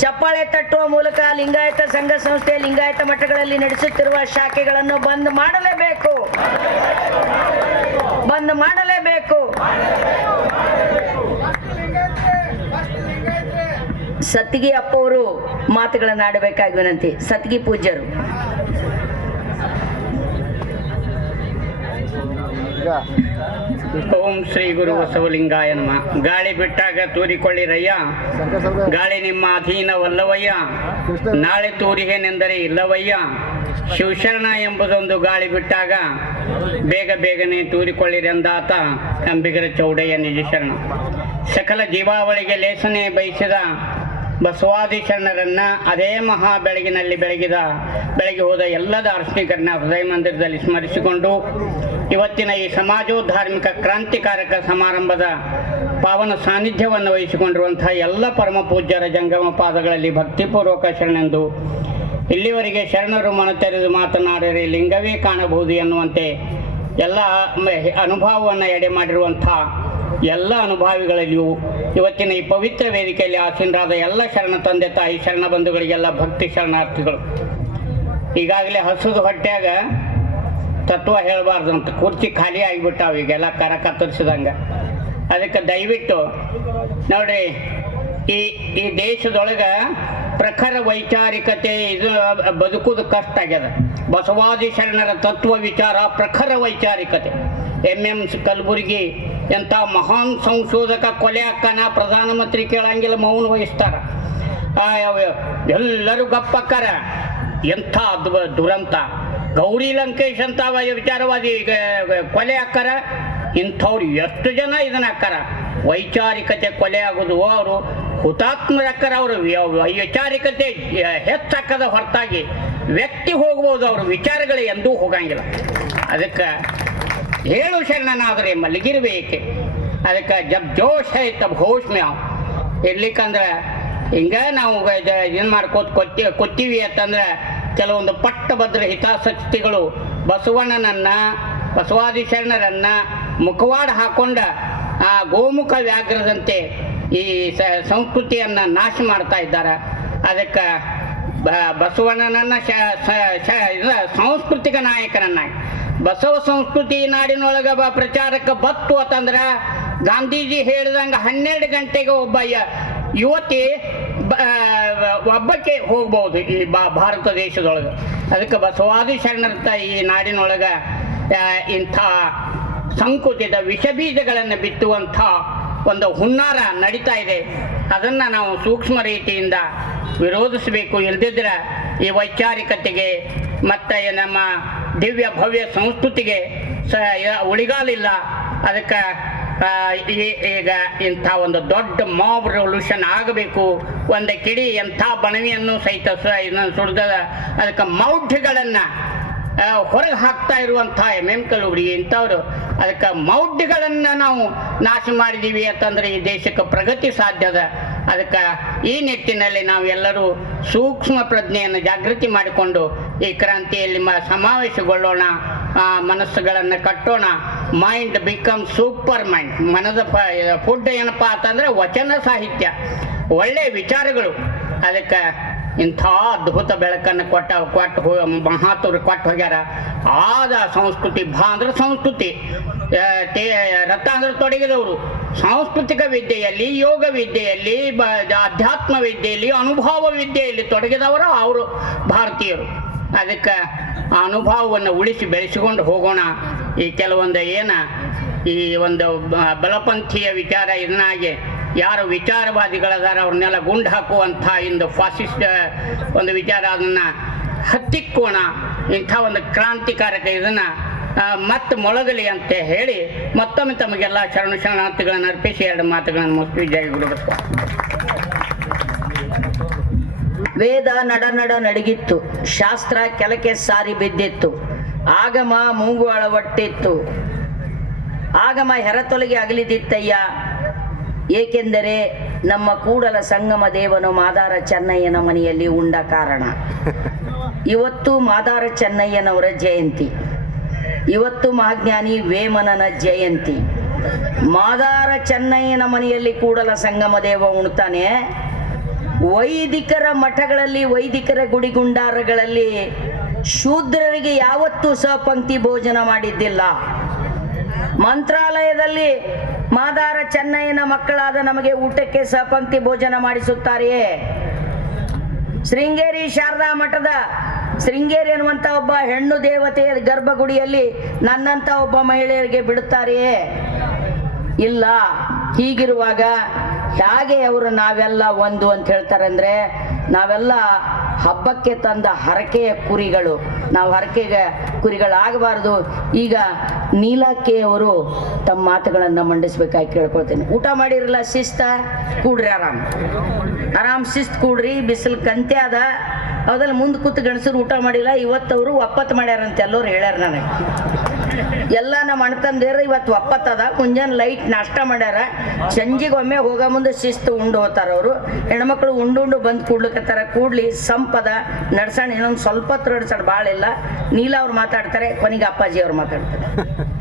ಚಪ್ಪಾಳೆ ತಟ್ಟುವ ಮೂಲಕ ಲಿಂಗಾಯತ ಸಂಘ ಸಂಸ್ಥೆ ಲಿಂಗಾಯತ ಮಠಗಳಲ್ಲಿ ನಡೆಸುತ್ತಿರುವ ಶಾಖೆಗಳನ್ನು ಬಂದ್ ಮಾಡಲೇಬೇಕು. ಬಂದ್ ಮಾಡಲೇಬೇಕು. ಸತ್ತಿಗೆ ಅಪ್ಪವರು ಮಾತುಗಳನ್ನು ಆಡಬೇಕಾಗಿ ವಿನಂತಿ. ಸತ್ತಿಗೆ ಪೂಜ್ಯರು. ಓಂ ಶ್ರೀ ಗುರು ಬಸವಲಿಂಗಾಯ ನಮ. ಗಾಳಿ ಬಿಟ್ಟಾಗ ತೂರಿಕೊಳ್ಳಿರಯ್ಯ. ಗಾಳಿ ನಿಮ್ಮ ಅಧೀನವಲ್ಲವಯ್ಯ. ನಾಳೆ ತೂರಿಗೇನೆಂದರೆ ಇಲ್ಲವಯ್ಯ. ಶಿವಶರಣ ಎಂಬುದೊಂದು ಗಾಳಿ ಬಿಟ್ಟಾಗ ಬೇಗ ಬೇಗನೆ ತೂರಿಕೊಳ್ಳಿರೆಂದಾತ ಅಂಬಿಗರ ಚೌಡಯ್ಯ ನಿಜ ಶರಣ ಸಕಲ ಜೀವಾವಳಿಗೆ ಲೇಸನೆ ಬಯಸಿದ ಬಸವಾದಿ ಶರಣರನ್ನ ಅದೇ ಮಹಾ ಬೆಳಗಿನಲ್ಲಿ ಬೆಳಗಿದ ಬೆಳಗ್ಗೆ ಹೋದ ಎಲ್ಲ ದಾರ್ಶನಿಕರನ್ನ ಹೃದಯ ಮಂದಿರದಲ್ಲಿ ಸ್ಮರಿಸಿಕೊಂಡು ಇವತ್ತಿನ ಈ ಸಮಾಜೋ ಧಾರ್ಮಿಕ ಕ್ರಾಂತಿಕಾರಕ ಸಮಾರಂಭದ ಪಾವನ ಸಾನ್ನಿಧ್ಯವನ್ನು ವಹಿಸಿಕೊಂಡಿರುವಂತಹ ಎಲ್ಲ ಪರಮ ಪೂಜ್ಯರ ಜಂಗಮ ಪಾದಗಳಲ್ಲಿ ಭಕ್ತಿಪೂರ್ವಕ ಶರಣೆಂದು ಇಲ್ಲಿವರೆಗೆ ಶರಣರು ಮನತೆರೆದು ಮಾತನಾಡರೆ, ಲಿಂಗವೇ ಕಾಣಬಹುದು ಎನ್ನುವಂತೆ ಎಲ್ಲ ಅನುಭವವನ್ನು ಎಡೆ ಮಾಡಿರುವಂಥ ಎಲ್ಲ ಅನುಭಾವಿಗಳಲ್ಲಿಯೂ ಇವತ್ತಿನ ಈ ಪವಿತ್ರ ವೇದಿಕೆಯಲ್ಲಿ ಆಸೀನರಾದ ಎಲ್ಲ ಶರಣ ತಂದೆ ತಾಯಿ, ಶರಣ ಬಂಧುಗಳಿಗೆಲ್ಲ ಭಕ್ತಿ ಶರಣಾರ್ಥಿಗಳು. ಈಗಾಗಲೇ ಹಸುದು ಹೊಟ್ಯಾಗ ತತ್ವ ಹೇಳಬಾರ್ದು ಅಂತ. ಕುರ್ಚಿ ಖಾಲಿ ಆಗಿಬಿಟ್ಟಾವ ಈಗೆಲ್ಲ ಕರ ಕತ್ತರಿಸಿದಂಗೆ. ಅದಕ್ಕೆ ದಯವಿಟ್ಟು ನೋಡಿ, ಈ ಈ ದೇಶದೊಳಗೆ ಪ್ರಖರ ವೈಚಾರಿಕತೆ ಇದು ಬದುಕುವುದು ಕಷ್ಟ ಆಗ್ಯದ. ಬಸವಾದಿ ಶರಣರ ತತ್ವ ವಿಚಾರ ಪ್ರಖರ ವೈಚಾರಿಕತೆ. ಎಂ ಎಂ ಕಲಬುರ್ಗಿ ಎಂಥ ಮಹಾನ್ ಸಂಶೋಧಕ, ಕೊಲೆ ಅಕ್ಕನ ಪ್ರಧಾನಮಂತ್ರಿ ಕೇಳಂಗಿಲ್ಲ, ಮೌನ ವಹಿಸ್ತಾರ. ಎಲ್ಲರೂ ಗಪ್ಪಕ್ಕಾರ ಎಂಥ ಅದ್ಭುತ ದುರಂತ. ಗೌರಿ ಲಂಕೇಶ್ ಅಂತ ವಿಚಾರವಾದಿ ಕೊಲೆ ಹಾಕಾರ ಇಂಥವ್ರು ಎಷ್ಟು ಜನ ಇದನ್ನ ಹಾಕಾರ ವೈಚಾರಿಕತೆ ಕೊಲೆ ಆಗೋದು. ಅವರು ಹುತಾತ್ಮರಕ್ಕರ ಅವರು. ವೈಚಾರಿಕತೆ ಹೆಚ್ಚಾಕದ ಹೊರತಾಗಿ ವ್ಯಕ್ತಿ ಹೋಗ್ಬೋದು ಅವ್ರ. ವಿಚಾರಗಳು ಎಂದೂ ಹೋಗಂಗಿಲ್ಲ. ಅದಕ್ಕೆ ಹೇಳು ಶರಣನಾದರೆ ಮಲಗಿರ್ಬೇಕೆ. ಅದಕ್ಕೆ ಜಬ್ ಜೋಶ್ ಐ ತಬ್ ಇರ್ಲಿಕ್ಕಂದ್ರೆ ಹಿಂಗೆ ನಾವು ಏನು ಮಾಡ್ಕೋತ ಕೊತ್ತಿ, ಕೊತ್ತೀವಿ ಅಂತಂದ್ರೆ ಕೆಲವೊಂದು ಪಟ್ಟಭದ್ರ ಹಿತಾಸಕ್ತಿಗಳು ಬಸವಣ್ಣನನ್ನ, ಬಸವಾದಿ ಶರಣರನ್ನ ಮುಖವಾಡ ಹಾಕೊಂಡ ಆ ಗೋಮುಖ ವ್ಯಾಘ್ರದಂತೆ ಈ ಸಂಸ್ಕೃತಿಯನ್ನ ನಾಶ ಮಾಡ್ತಾ ಇದ್ದಾರೆ. ಅದಕ್ಕೆ ಬಸವಣ್ಣನನ್ನ ಸಾಂಸ್ಕೃತಿಕ ನಾಯಕನನ್ನಾಗಿ. ಬಸವ ಸಂಸ್ಕೃತಿ ನಾಡಿನೊಳಗ ಬ ಪ್ರಚಾರಕ್ಕೆ ಬತ್ತು ಅಂತಂದ್ರ ಗಾಂಧೀಜಿ ಹೇಳಿದಂಗ ಹನ್ನೆರಡು ಗಂಟೆಗೆ ಒಬ್ಬ ಯುವತಿ ಒಬ್ಬಕ್ಕೆ ಹೋಗ್ಬೋದು ಈ ಬಾ ಭಾರತ ದೇಶದೊಳಗೆ. ಅದಕ್ಕೆ ಬಸವಾದಿ ಶರಣರ್ಥ ಈ ನಾಡಿನೊಳಗೆ ಇಂಥ ಸಂಕುಚಿತ ವಿಷಬೀಜಗಳನ್ನು ಬಿತ್ತುವಂಥ ಒಂದು ಹುನ್ನಾರ ನಡೀತಾ ಇದೆ. ಅದನ್ನು ನಾವು ಸೂಕ್ಷ್ಮ ರೀತಿಯಿಂದ ವಿರೋಧಿಸಬೇಕು. ಇಲ್ದಿದ್ರೆ ಈ ವೈಚಾರಿಕತೆಗೆ ಮತ್ತು ನಮ್ಮ ದಿವ್ಯ ಭವ್ಯ ಸಂಸ್ಕೃತಿಗೆ ಸ ಉಳಿಗಾಲಿಲ್ಲ. ಅದಕ್ಕೆ ಈಗ ಇಂಥ ಒಂದು ದೊಡ್ಡ ಮಾಬ್ ರೆವಲ್ಯೂಷನ್ ಆಗಬೇಕು. ಒಂದು ಕಿಡಿ ಎಂಥ ಬಣವಿಯನ್ನು ಸಹಿತ ಇದನ್ನು ಅದಕ್ಕೆ ಮೌಢ್ಯಗಳನ್ನು ಹೊರಗೆ ಹಾಕ್ತಾ ಇರುವಂಥ ಎಂ ಎಂ ಕಲುಬರಿ ಇಂಥವ್ರು. ಅದಕ್ಕೆ ಮೌಢ್ಯಗಳನ್ನು ನಾವು ನಾಶ ಮಾಡಿದ್ದೀವಿ ಅಂತಂದ್ರೆ ಈ ದೇಶಕ್ಕೆ ಪ್ರಗತಿ ಸಾಧ್ಯದ ಅದಕ್ಕೆ ಈ ನಿಟ್ಟಿನಲ್ಲಿ ನಾವು ಎಲ್ಲರೂ ಸೂಕ್ಷ್ಮ ಪ್ರಜ್ಞೆಯನ್ನು ಜಾಗೃತಿ ಮಾಡಿಕೊಂಡು ಈ ಕ್ರಾಂತಿಯಲ್ಲಿ ಮ ಸಮಾವೇಶಗೊಳ್ಳೋಣ ಮನಸ್ಸುಗಳನ್ನು ಕಟ್ಟೋಣ. ಮೈಂಡ್ ಬಿಕಮ್ ಸೂಪರ್ ಮೈಂಡ್ ಮನದ ಫುಡ್ ಏನಪ್ಪ ಅಂತಂದ್ರೆ ವಚನ ಸಾಹಿತ್ಯ. ಒಳ್ಳೆಯ ವಿಚಾರಗಳು. ಅದಕ್ಕೆ ಇಂಥ ಅದ್ಭುತ ಬೆಳಕನ್ನು ಕೊಟ್ಟ, ಕೊಟ್ಟು ಹೋ ಮಹಾತ್ವರು ಕೊಟ್ಟು ಹೋಗ್ಯಾರ. ಆದ ಸಂಸ್ಕೃತಿ ಭಾ ಅಂದ್ರೆ ಸಂಸ್ಕೃತಿ ರಥ ಅಂದ್ರೆ ತೊಡಗಿದವರು. ಸಾಂಸ್ಕೃತಿಕ ವಿದ್ಯೆಯಲ್ಲಿ, ಯೋಗ ವಿದ್ಯೆಯಲ್ಲಿ, ಬ, ಅಧ್ಯಾತ್ಮ ವಿದ್ಯೆಯಲ್ಲಿ, ಅನುಭವ ವಿದ್ಯೆಯಲ್ಲಿ ತೊಡಗಿದವರು ಅವರು ಭಾರತೀಯರು. ಅದಕ್ಕೆ ಅನುಭವವನ್ನು ಉಳಿಸಿ ಬೆಳೆಸಿಕೊಂಡು ಹೋಗೋಣ. ಈ ಕೆಲವೊಂದು ಏನ? ಈ ಒಂದು ಬಲಪಂಥೀಯ ವಿಚಾರ ಇದನ್ನಾಗಿ ಯಾರು ವಿಚಾರವಾದಿಗಳದಾರ ಅವ್ರನ್ನೆಲ್ಲ ಗುಂಡು ಹಾಕುವಂಥ ಇಂದು ಫಾಸಿಸ್ಟ್ ಒಂದು ವಿಚಾರ ಅದನ್ನು ಹತ್ತಿಕ್ಕೋಣ. ಇಂಥ ಒಂದು ಕ್ರಾಂತಿಕಾರಕ ಇದನ್ನು ಮತ್ತೆ ಮೊಳಗಲಿ ಅಂತ ಹೇಳಿ ಮತ್ತೊಮ್ಮೆ ತಮಗೆಲ್ಲ ಶರಣ ಶರಣಾರ್ಥಿಗಳನ್ನು ಅರ್ಪಿಸಿ ಎರಡು ಮಾತುಗಳನ್ನು ಮುಗಿಸಿ ಜಯ ಗುರು ಬಸವ. ವೇದ ನಡ ನಡ ನಡಗಿತ್ತು. ಶಾಸ್ತ್ರ ಕೆಲಕೆ ಸಾರಿ ಬಿದ್ದಿತ್ತು. ಆಗಮ ಮೂಗು ಅಳವಟ್ಟಿತ್ತು. ಆಗಮ ಹೆರತೊಲಗಿ ಅಗಲಿದಿತ್ತಯ್ಯ. ಏಕೆಂದರೆ ನಮ್ಮ ಕೂಡಲ ಸಂಗಮ ದೇವನು ಮಾದಾರ ಚೆನ್ನಯ್ಯನ ಮನೆಯಲ್ಲಿ ಉಂಡ ಕಾರಣ. ಇವತ್ತು ಮಾದಾರ ಚೆನ್ನಯ್ಯನವರ ಜಯಂತಿ. ಇವತ್ತು ಮಹಾಜ್ಞಾನಿ ವೇಮನನ ಜಯಂತಿ. ಮಾದಾರ ಚೆನ್ನಯ್ಯನ ಮನೆಯಲ್ಲಿ ಕೂಡಲ ಸಂಗಮ ದೇವ ಉಣ್ತಾನೆ. ವೈದಿಕರ ಮಠಗಳಲ್ಲಿ, ವೈದಿಕರ ಗುಡಿಗುಂಡಾರಗಳಲ್ಲಿ ಶೂದ್ರರಿಗೆ ಯಾವತ್ತೂ ಸಹಪಂಕ್ತಿ ಭೋಜನ ಮಾಡಿದ್ದಿಲ್ಲ. ಮಂತ್ರಾಲಯದಲ್ಲಿ ಮಾದಾರ ಚೆನ್ನಯ್ಯನ ಮಕ್ಕಳಾದ ನಮಗೆ ಊಟಕ್ಕೆ ಸಹಪಂಕ್ತಿ ಭೋಜನ ಮಾಡಿಸುತ್ತಾರೆಯೇ? ಶೃಂಗೇರಿ ಶಾರದಾ ಮಠದ ಶೃಂಗೇರಿ ಅನ್ನುವಂಥ ಒಬ್ಬ ಹೆಣ್ಣು ದೇವತೆಯ ಗರ್ಭಗುಡಿಯಲ್ಲಿ ನನ್ನಂಥ ಒಬ್ಬ ಮಹಿಳೆಯರಿಗೆ ಬಿಡುತ್ತಾರೆಯೇ? ಇಲ್ಲ. ಹೀಗಿರುವಾಗ ಹೇಗೆ ಅವರು ನಾವೆಲ್ಲ ಒಂದು ಅಂತ ಹೇಳ್ತಾರೆ ಅಂದ್ರೆ ನಾವೆಲ್ಲ ಹಬ್ಬಕ್ಕೆ ತಂದ ಹರಕೆಯ ಕುರಿಗಳು. ನಾವು ಹರಕೆಗೆ ಕುರಿಗಳಾಗಬಾರ್ದು. ಈಗ ನೀಲಕ್ಕೆಯವರು ತಮ್ಮ ಮಾತುಗಳನ್ನು ಮಂಡಿಸ್ಬೇಕಾಗಿ ಕೇಳ್ಕೊಳ್ತೀನಿ. ಊಟ ಮಾಡಿರಲ್ಲ ಶಿಸ್ತ? ಕೂಡ್ರಿ ಆರಾಮ್. ಆರಾಮ್ ಶಿಸ್ತ್ ಕೂಡ್ರಿ. ಬಿಸಿಲು ಕಂತೆ ಅದ. ಅದ್ರಲ್ಲಿ ಮುಂದೆ ಕೂತು ಗಣಸರು ಊಟ ಮಾಡಿಲ್ಲ, ಇವತ್ತವರು ಒಪ್ಪತ್ತು ಮಾಡ್ಯಾರಂತೆ, ಎಲ್ಲರೂ ಹೇಳ್ಯಾರ ನನಗೆ. ಎಲ್ಲ ನಮ್ಮ ಅಣ್ತಂದೇರ ಇವತ್ತು ಒಪ್ಪತ್ತದ. ಮುಂಜಾನೆ ಲೈಟ್ ನಾಷ್ಟ ಮಾಡ್ಯಾರ. ಸಂಜೆಗೊಮ್ಮೆ ಹೋಗೋ ಮುಂದೆ ಶಿಸ್ತು ಉಂಡು ಹೋಗ್ತಾರ ಅವರು. ಹೆಣ್ಮಕ್ಳು ಉಂಡು ಉಂಡು ಬಂದು ಕೂಡ್ಲಿಕತ್ತಾರ. ಕೂಡ್ಲಿ ಸಂಪದ, ನಡ್ಸಣ, ಇನ್ನೊಂದು ಸ್ವಲ್ಪ ಹೊತ್ತು ನಡ್ಸಣ ಭಾಳ ಇಲ್ಲ ನೀಲ ಅವ್ರು ಮಾತಾಡ್ತಾರೆ, ಕೊನೆಗೆ ಅಪ್ಪಾಜಿ ಅವ್ರು ಮಾತಾಡ್ತಾರೆ.